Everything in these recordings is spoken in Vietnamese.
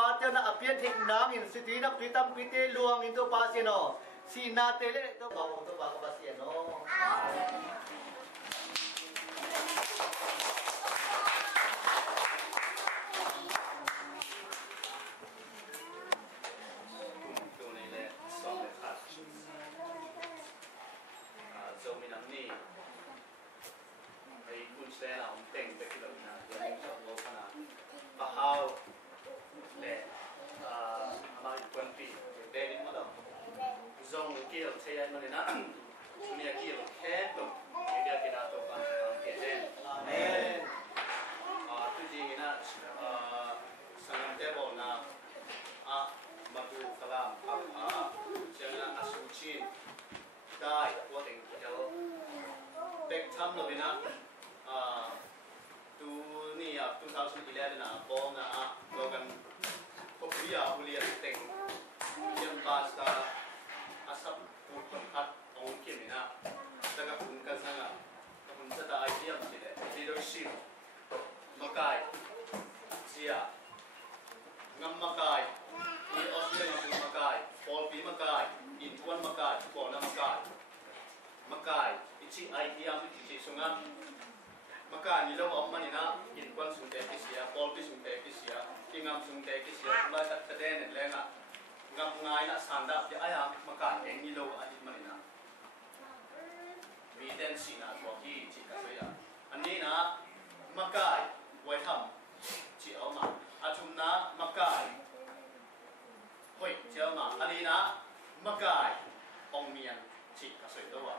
pa na apian thik nang in city na pitam pite luang into pa sino si na tele to ba ka ba sino so mình nắm nỉ cái cuốn xe là ông tên về cái lần nào thì ông chọn lối nào và how để mà quân phi để đến bắt đầu dòng kia ở xe anh mà nên á mình kia ở khe tụng cái dia kita tu kan keten amen tu ji na sangat tebol na matu kalam jangan asucin dai ko ting kel bek tham lo bina tu ni 2011 na bom na logan Korea hulia ting yang pasta asap pun at ong kimina daga pun ka sanga pun sa idea mile leadership makai sia ngam makai ni Australia makai Paul B makai in tuan makai Paul na makai ichi idea mi chi sunga makai ni lo om manina in kwan sung te kisia Paul B sung te kisia ingam sung te kisia la ta den lenga ngam ngai na sanda ya aya makai eng ni lo a manina mi den sina ko ki chi ka ya ani na makai wai tham chi au ma achum na makai hoi cheo ma ani na makai ong mian chi ka soi do wa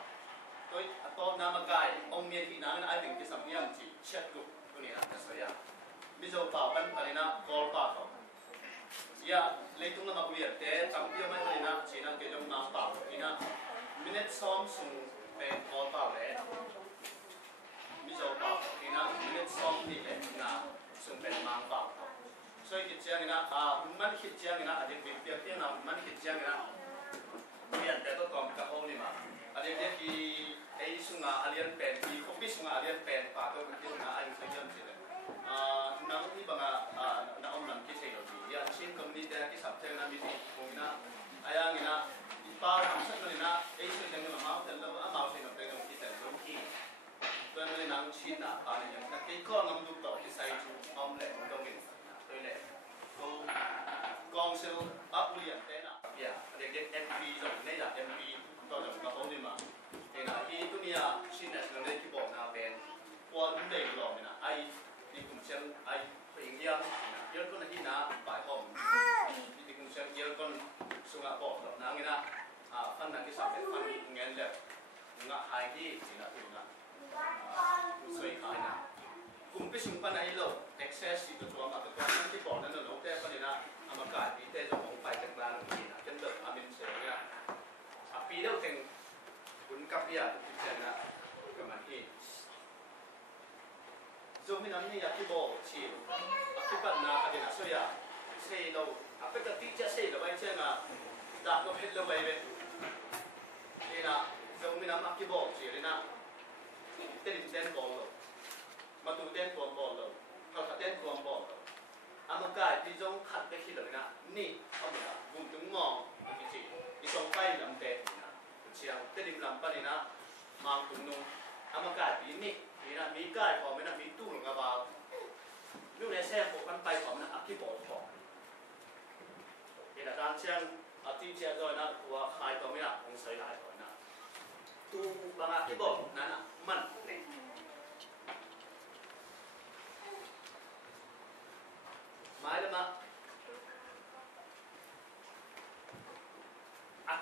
tôi atom na makai ong mian hi na ai ding ki sam yam chi chat group ko ni na ka soi ya mi zo pa ban ani na call pa ko ya leitung na makuliat te champion mai ani na chi na ke jong na pa ina minute som sung pe call pa le mi zo pa ina minute som ni le na sung pe mang pa so ki chiang ina man hit chiang ina ade bi pia pia na man hit chiang ina mian te to kom ka ho ni ma ade de ki ei sunga alien pen ki kopi sunga alien pen pa to ki na ai sa jam chi le nang ni banga na om nam ki thei lo bi ya chin community ki sap the na mi ni ko ina aya ina pa ham sa ni na ei su jang na ma te lo a ma se no pe no ki te lo ki tôi nói năng chín à này những cái con ngâm đục tỏi thì say chú ông lệ một đông mình tôi lệ cô con siêu áp liền thế nào dạ để cái MP rồi đây là MP tôi dùng cái phone đi mà thì là khi tôi nia xin là người lên cái bộ nào bên quan vấn đề rồi mình là ai đi cùng chân ai phải nghiêm nhớ con là khi nào phải hòm đi cùng chân nhớ con xuống à bộ rồi nào nghe nào phân là cái sản phẩm phân nghe lệ ngã hai cái thì là thường là soi khai na kum pi sung pan ai lo access si to chuang a to kan ti bo na no lo te pan na ama ka pi te zo mong pai tak lan ni na ken do amin se ya a pi do teng kun kap ya ti chen na ka man hi zo min am ni ya ti bo chi a ti pan na ka de na so ya se lo a pe ka ti cha se lo bai chen na da ko het lo bai be ni na zo min am a ki bo chi le na tên tên bò rồi mà tụi tên tuồng bò rồi họ cả tên tuồng bò rồi một cái thì giống khát cái khi rồi nè nị không phải vùng trúng mò cái gì thì trong tay làm đẹp nè chiang tên điểm làm bao nhiêu nè mang tụi nung một cái thì nị thì là mỹ cái họ mới là mỹ tu rồi vào lúc này xem bộ căn tay họ mới là cái bò họ thì là đang chiang tí chiang rồi nè của hai tao mới là không xây lại rồi nè tu bằng cái bộ nè mình này mai mà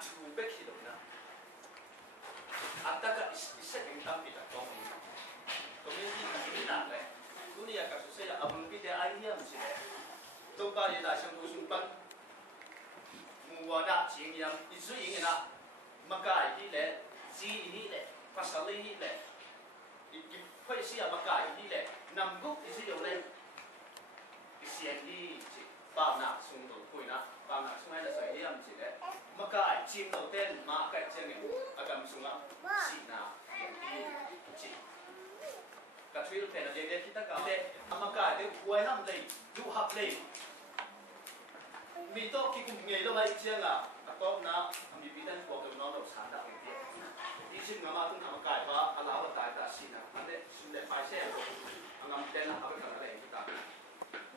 chú bé khi đó nè ta cái sẽ hình thành bị đặc công nhân viên nặng này cũng như là số là ông cái ai hiểm gì đấy tôi bao giờ đã xem tôi xung quanh mua đã chuyện gì ít số gì nè mà cái gì đấy gì gì đấy phát sinh gì đấy cái phải xem mà cái gì đấy nằm gốc cái gì đâu đấy cái chuyện gì bao nặng xung đột quỷ nè bao nặng xung hay là sợi hiểm gì đấy mà cái chim đầu tiên mà cái chuyện này cầm xung á xì nào chỉ các thứ phải là để kita cả để mà cái để quay năm đây du học đây มีโต๊ะที่กุมเงยแล้วไว้เชียงอ่ะโต๊ะนะมีปีนั้นพวกกับน้องเราสานดักเดียวที่ชิมมาต้องทำกายว่าอะไรว่าตายแต่สินะอันนี้ชิมได้ไปเช่อันนั้นเป็นอะไรเอาไปทำอะไรที่ตา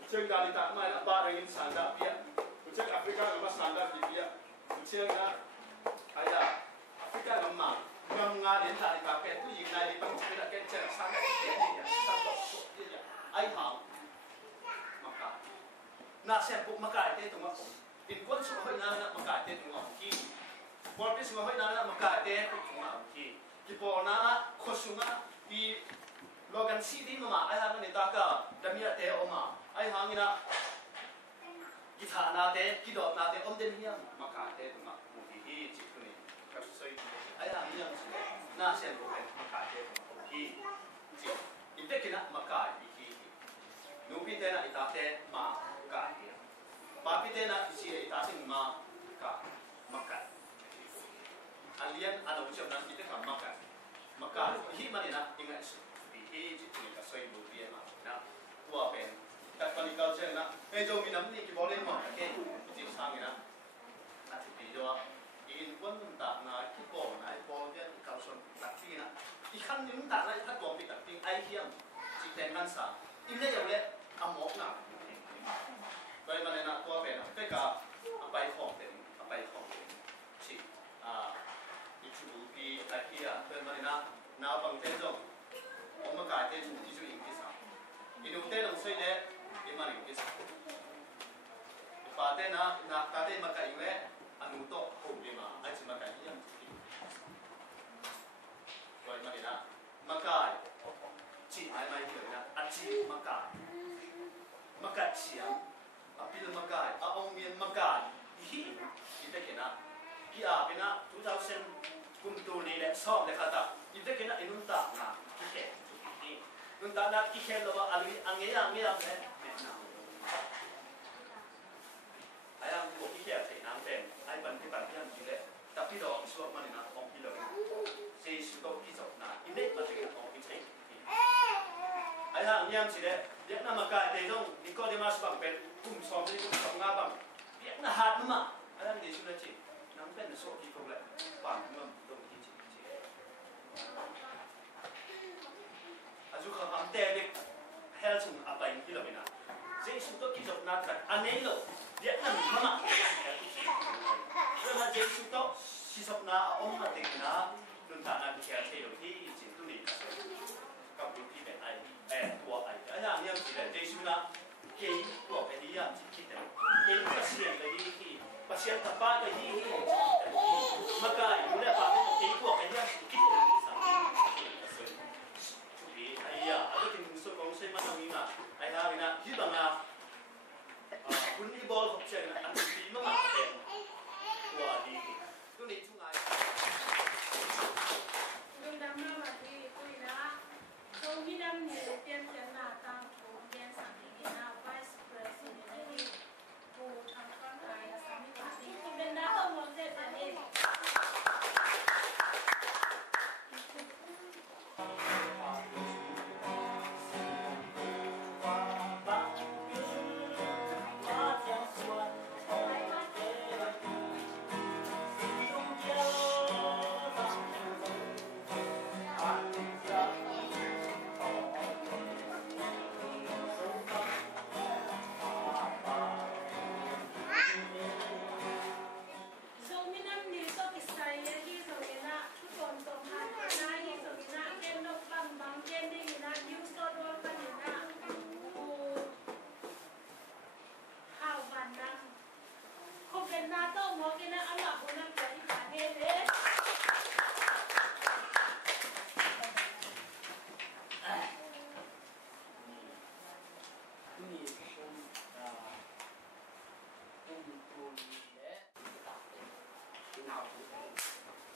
เชียงการที่ตาไม่ละบ้านเรื่องสานดักเดียวเชียงแอฟริกาก็มาสานดักเดียวเชียงนะไอ้ยาแอฟริกาก็มางานเรียนทางการแก้ผู้หญิงในปัจจุบันแก้เจอสานดักเดียวเนี่ยสานดักเดียวไอ้หางมากาน่าเสียปุ๊บมากาเต้ตรงว่าผมอินคนสุขให้นั่นนะมากาเต้ตรงว่าที่บอลที่สุขให้นั่นนะมากาเต้ตรงว่าที่ที่พอนะโคชุงะที่โลกันซีดีมาไอ้หางนี่ตากาดมีเต้ออกมาไอ้หางนี่นะกีตาร์นาเต้กีดอนาเต้อมเดนเฮียมากาเต้ตรงว่ามุทีที่จิตนี่ก็ช่วยไอ้หางนี่ยังสุดน่าเสียปุ๊บมากาเต้ตรงว่าที่จิตอินเตกินะมากาอีกที่นูพี่เต้นะอิตาเต้มากาเต้บาพี่เต้นะอิชิเอตาสิมากามากาอันเลี้ยงอันนั้นเชื่อนั้นอิเต้กับมากาที่มันเนี่ยนะยังไงสุดที่จิตนี่ก็ช่วยดูเรียนมานะตัวเป็นแต่ปนิกาเช่นนะเอโจมีน้ำนี่กี่บอลเล่นมาแค่จิตสร้างนะอาทิตย์เดียวอินวันนึงตัดนะที่บอลนะบอลเนี่ยเขาชนตัดที่นะอีกขั้นนึงตัดนะถ้าตัวปิดตัดทิ้งไอเทียมจิตแต่งมันสาอินได้ยังเล่นทำหมอกนะไปมาเลยนะตัวเป็นแต่ก็ไปของเป็นไปของเป็นชิอิชูปีไอเทียเป็นมาเลยนะน้าบังเต้นจงผมมากายเต้นที่ช่วยอิงที่สามอินูเต้นลงช่วยเล่อิมันอิงที่สามปาเต้นนะนักตาเต้นมากายอิงเล่อนุโตโฮมดีมาไอชิมากายยังไปมาเลยนะมากายจีไอไม่เกี่ยวนะอาจีมากายมากายเชียงอาพิลมากายอาองเมียนมากายฮีอินเตกินะฮีอาเป็นนะ2000กุมตูนี่แหละชอบเลยค่ะตาอินเตกินะอินุนตานะที่แค่นี่นุนตานะที่แค่เราว่าอะไรอันเงี้ยเนี่ยไอ้ยังพวกที่แค่ใส่น้ำเป็นไอ้บันที่บันที่นั่นจริงเลยแต่พี่ดอกช่วยมันนะองพี่เลยเสียสุดที่สุดนะอินเด็กมันจะเป็นองพี่ใช่ไอ้ทางนี้ยังสิเด็กเด็กน่ามากายแต่ต้องนี่ก็ได้มาสบังเป็นกลุ่มสอบที่กลุ่มสอบงาบังเด็กน่าหัดมั้งไอ้ทางนี้สุดเลยจีน้ำเป็นสอบที่เขาเลยบังมั้งตรงที่จีอาจุเขาทำแต่เด็กเฮลส์อะไรที่เราไม่น่าเสียสุดที่สุดนัดกันอันนี้เราเด็กน่ามีมั้งเรื่องเด็กสุดที่สุดน่าอมมาเด็กนะดุนตานาที่แค่เที่ยวที่จีนตุลีกับรุ่นพี่เป็นไอ้ตัวไอ้ทางนี้ยังสิเด็กเด็กสุดนะเกี่ยตัวเป็นที่ยังจิตคิดแต่เกี่ยปัศยังไปที่ปัศยังตัดบ้านไปที่มากายอยู่ในป่าเป็นเกี่ยตัวเป็นที่ยังคิดแต่สังเกตชุดนี้ไอ้ยาเอาไปถึงส่วนของเซมันตรงนี้นะไอ้ทางนี้นะที่บางนะคุณอีบอลของเชนอันนี้มากเป็นตัวดีตัวนี้ช่วงไหนลุงดำมาวันที่คุยนะตรงที่ดำเนี่ยเตรียมจะหน้าตั้งโรงเรียนสังเกตนะไวส์เพรสซิเดนต์ที่ผู้ทำร่างกายสามีวันที่คุณเป็นนักต้องมองเส้นเอง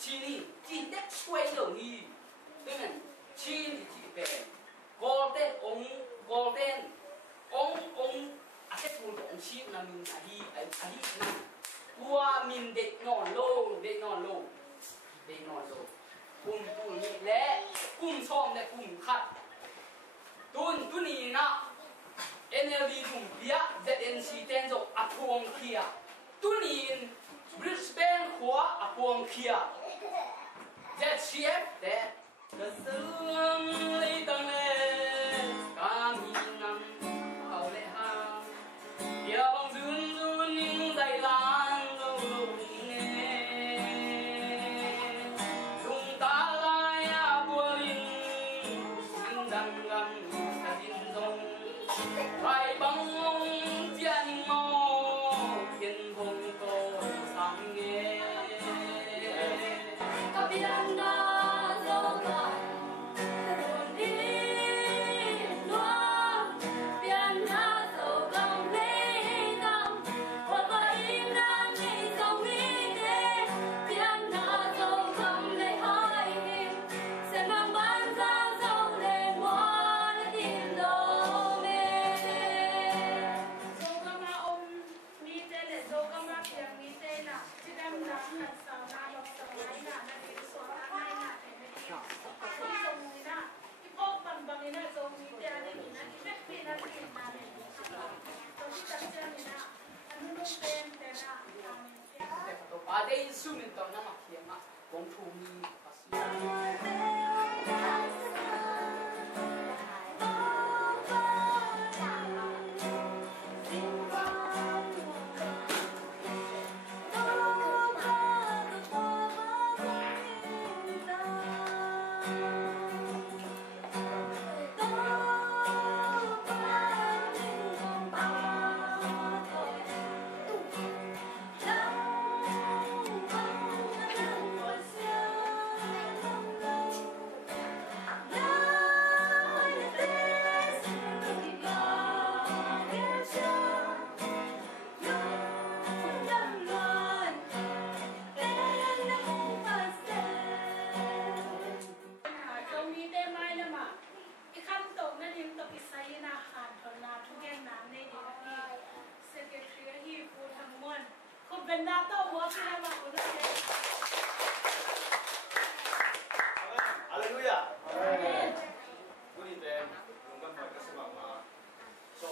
ชีนี่จีเด็กช่วยเหลือนี่ดังนั้นชีนี่จีเป็นgolden อาเซทูลของชีนั่นมีอาฮีนั่นตัวมินเด็กนอนลงกลุ่มนี้และกลุ่มชอมและกลุ่มขัดตุนนี้นะ NLD กลุ่มเบีย ZNC เต้นจบอัดทวงเคีย tunin Brisbane khóa à buông kia giờ chiếc để cái sương lấy tầng lên cả nghìn năm hậu lệ hàng địa bằng run run những dày lan lâu lâu nghe dùng ta lại à bùa linh xin đằng gần ta tin dòng phải bằng mong tiền mò thiên hùng tô sáng nghe ada instrumen tong nama kiama kong thumi Hallelujah. Good evening. Welcome to the Summa. So,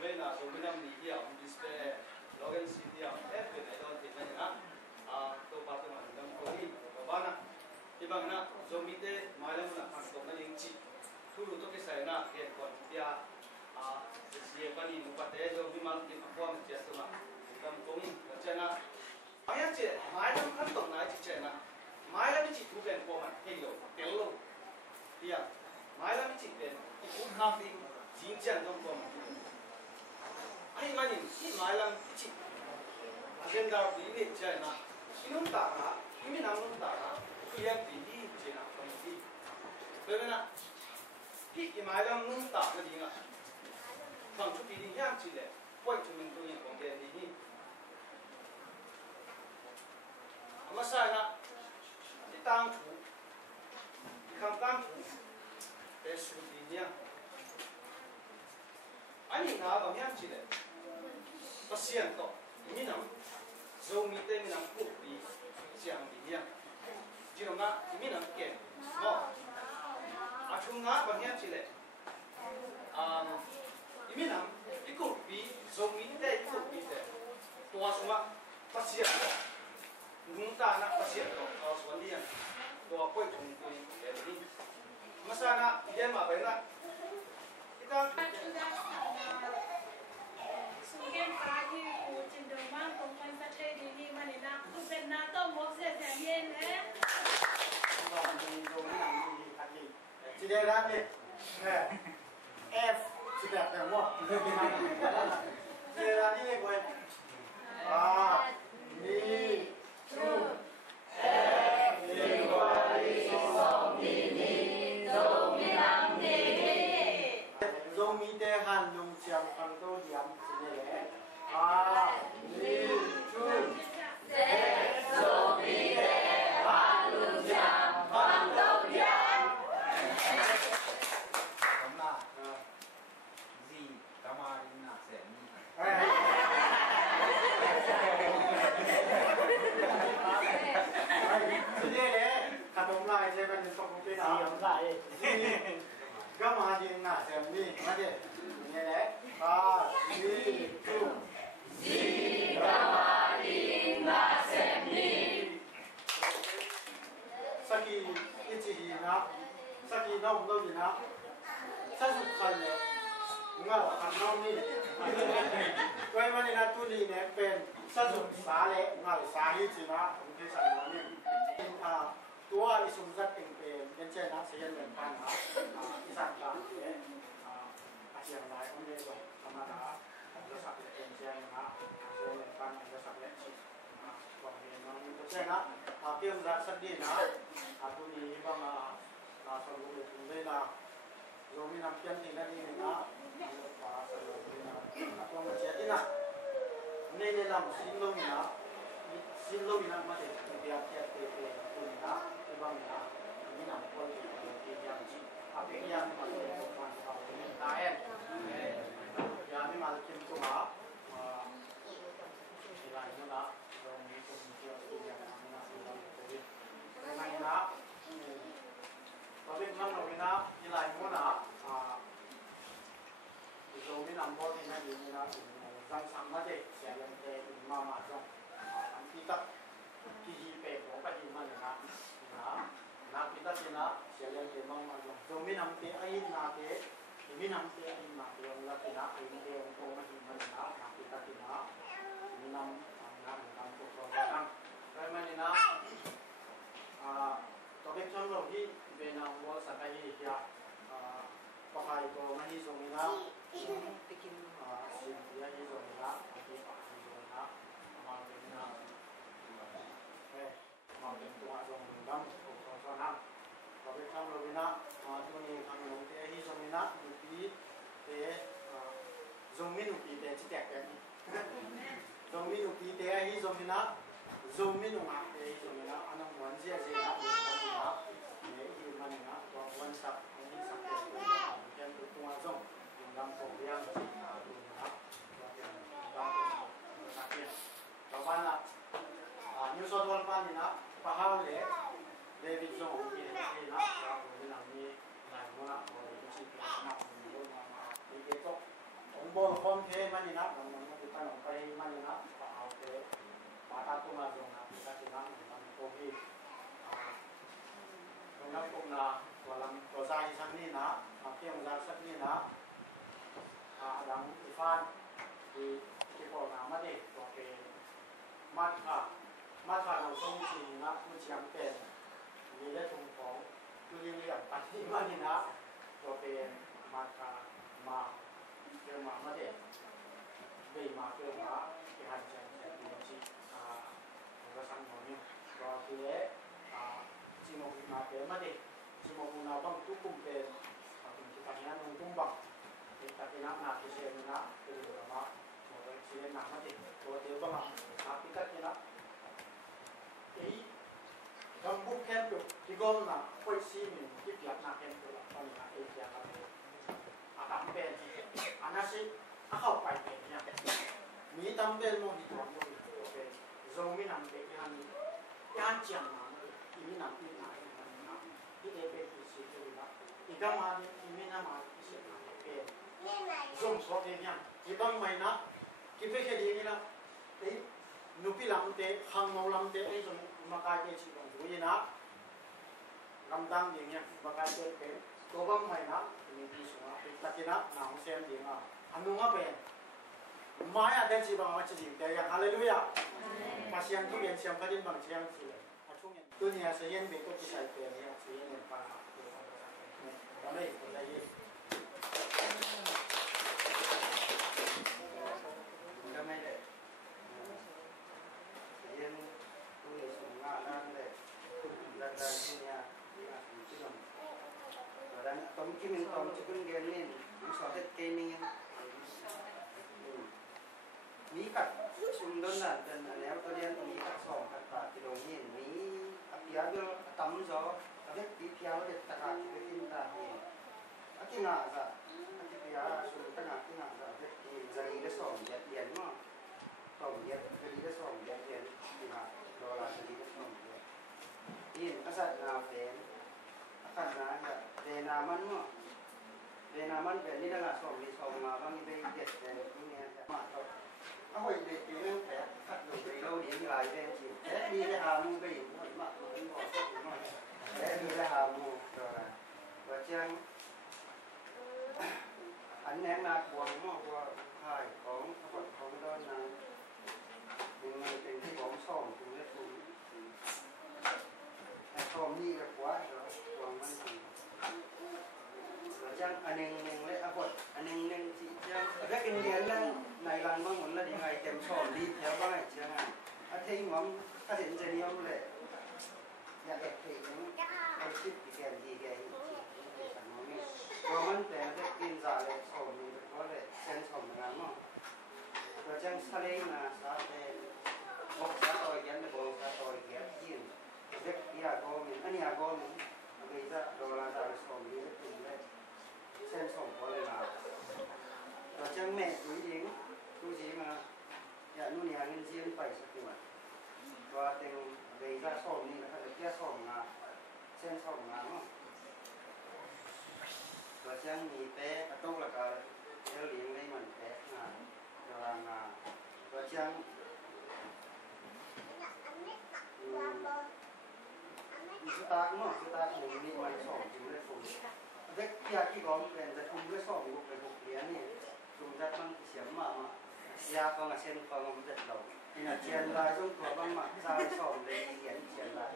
we are going to be here on display. Logan City of Every I don't think to part of the Kori, Bana. Ibana, Zomite, Malamana, and Inchi. Two to Kisana, get what Pia, the Siepani, Mupatejo, Vimal, in a form of Jessama, come going, China. I am Jet, Malam Canton, Night China. Malam is two and woman, hello. Here, Malam is then, good nothing, Jinjan don't come. I mean, Malam is agenda of the China. Inutara, Iminamutara, we have the China from the Bevena. He Malam Munta, come to be the young Chile, quite to me doing from the Masana, the town to become down to the Sudinia. I mean, now I'm young Chile. Paciento, Minam, so me them in a book be Siambinia. Girona, Minam again, small. Achunga, but young Chile. Minam, it could be so me there, it could be there. To us, what Paciento. Nunta nak pasien tu, suamian, tu apa itu ini. Masana dia apa nak? Kita. Sungguh pagi cenderung tongkan sahaja ini mana nak kubenar tu mokse sendiri ni. Cedera ni, F sudah termuat. Cedera ni boleh. Ni. Hallelujah. 이치 나 사기 너무 나 사수 칼레 뭔가 간나오니 왜만이 나 뚜리 내เป็น 사수 사레 뭔가 사히지나 이렇게 살면은 아ตัวอิสุมสัตเป็นเป็นเช่นนักเสียนเป็นปัญหาอิสัตตาเนี่ยอาเซียนหลายคนเรียกว่าธรรมดาจะสักเป็นเช่นนะเสียนเป็นปัญหาจะสักเล็กชิบอกเรียนน้องเป็นเช่นนะเกี่ยวกับสัตว์ดีนะตัวนี้บางสรุปเป็นเวลาเรามีน้ำเพียงที่นั่นนี่นะป่าสรุปเป็นตัวมันเช่นนี้นะในลำสินลงนะสินลงนะมาถึงเดียร์เทียบเป็นตัวนี้นะIbangnya, ini nampak di yang si, apa yang masuk ke mana ini taen, yang ini malah kim tu ha, selain itu lah, orang itu mungkin yang kami nak sedang beri, dengan ini, tapi kalau orang ini selain itu lah, orang ini nampak ini lah, sang sama deh, saya yang mama jom, kita kiri pekong pagi mana nak. Na kita sina siya ke mang majong so minamte ay nate minamte ay nate yung latina ay nate yung kumahiman na kita sina minam ang ko program kaya man ina tobek chon lo hi bena wal sa kai ya pakai ko mani so mina tikin sin ya hi so mina ki pa hi so na ma minaเป็นตัวตรงนั้นตัวนั้นเราไปทำเราไปนะตัวนี้ทำลงเตะที่ตรงนี้นะดูปีเตะตรงนี้ดูปีเตะที่แตกแบบนี้ตรงนี้ดูปีเตะที่ตรงนี้นะตรงนี้ดูมาเตะที่ตรงนี้นะอันนั้นวันเสียเสียนะวันนี้นะเนี่ยที่มันนะตัววันสับอันนี้สับเตะตัวนี้เป็นตัวตรงอยู่ลำโพงเรียงที่ดูนะตัวเป็นลำโพงสับเตะต่อไปนะนิวโซดวอลปานี่นะpahal le David Zong ini na ko nila ni na mona o si na mo na ito ang bol home ke manina ang mga kita ng pay manina pahal ke pata to ma Zong na kita sila ng kohi nang ko na walang kosa isang ni na ang zasat ni na adang ifan di tipo na mate to keมาทานเราต้องจริงนะมันจำเป็นมีและทุงของคือเรื่องปัจจุบันนี้นะตัวเป็นมาทามาเกี่ยวมาเด็ดเบยมาเกี่ยวมาที่หันใจแต่ดีจีเราสั่งของนี้ก็คือจิโมกุนาเป็นมาเด็ดจิโมกุนาบังทุกกลุ่มเป็นเป็นที่ทำงานนุ่งตุ้มบังเป็นตัดที่น้ำหนักที่เชื่อมนะคือเราว่าเราเชื่อมหนักมาเด็ดตัวเดียวบังอาพิกัดที่นะGam buk ken tu digol na koi si min ki piak na ken tu la pani na e piak na atam ben anasi akau pai ben ya mi tam ben mo ni tuan mo ni oke zong mi nam be yan yan jiang na mi nam pi na na ki e be ki si tu la i gam ma ni mi na ma ki si na be zong so ke yan ki bang mai na ki pe ke di ni la nupi lam te hang mau lam te ai jong makai ke chi dong zui na lam dang ding ya makai ke to bang mai na ni bi su na ta ki na na ho sem ding a anu nga be mai a de chi bang ma chi ding te ya hallelujah ma siang tu bien siang ka din bang siang chi a chung yen tu ni a se yen be ko chi sai pe ni a se yen pa da mai ko da ye da mai de Yang tulis mengalang deh, dan sini cilom. Dan tom kimin tom cikun genin, sotet kening. Mikat sumdonan dan lewat kalian mikat song kata cilongin. Mi apiadul tamu so, tapi pipiaw deh takak kita ini. Aki nggak sa, aki piara sultan aki nggak sa, jadi jadi lesong jadi mah. Tổng nghiệp cái lý do tổng nghiệp tiền thì mà đó là cái lý do tổng nghiệp in các sản nào đến các sản là về làm ăn mà về làm ăn về đi đang là tổng nghiệp tổng mà bao nhiêu đây việt về cũng nghe mà thôi nó hồi để cái nó phải cắt được cái lâu điểm lại về chỉ thế đi cái hàng mua cái gì cũng mà cũng bỏ để đi ra hàm một rồi và chân anh em là buồn mà qua hai con đó là mình tìnhที่ผมชอบผมเลยคุณชอบนี่ก็กว่าแล้ววางมันแล้วจังอันนึงเลยอ่ะพออันนึงที่จังถ้ากินเรียนแล้วในร้านมั่งหมดแล้วยังไงเต็มชอบดีแถวบ้านจังอ่ะถ้าทิ้งมันถ้าเห็นจะเนี้ยเลยอยากเก็บเพลงเอาชิปดีแกดีแกว่ามันแต่ได้กินจ่าเลยชอบนี่เพราะเลยเส้นชอบงานมั่งแล้วจังทะเลน่ะสาเตบอกสาต่อยกันเลยบอกสาต่อยกันยินเด็กที่อาโกมิอันนี้อาโกมิเดี๋ยวจะโดนเราจะชอบนี่เป็นเลยเส้นชอบเพราะเลยมาแล้วจังแม่ดูยิงมาอย่านู่นอย่าเงินเสียนไปสักทีวันว่าเต็งเดี๋ยวจะชอบนี่นะครับเดี๋ยวจะชอบงานเส้นชอบงานมั้งแล้วจังมีเป๊ะต้องละกันเดี๋ยวเลี้ยงได้มันเป๊ะงานเดี๋ยวงานแล้วจังsudah ini mana soal jumlah pun. Dek tiap kali kau melihat jumlah soal buku lian ni, jumlah man siapa mak, siapa ngasen kau melihat lau. Ini cian lah jom kau bang mak, saya soal lagi cian lah.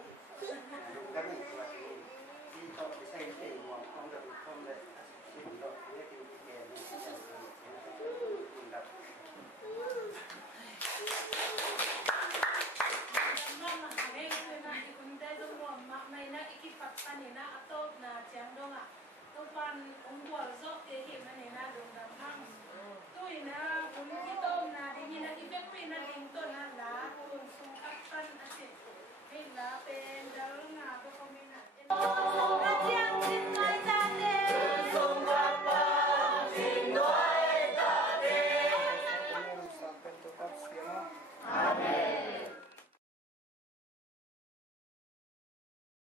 Jumlah ni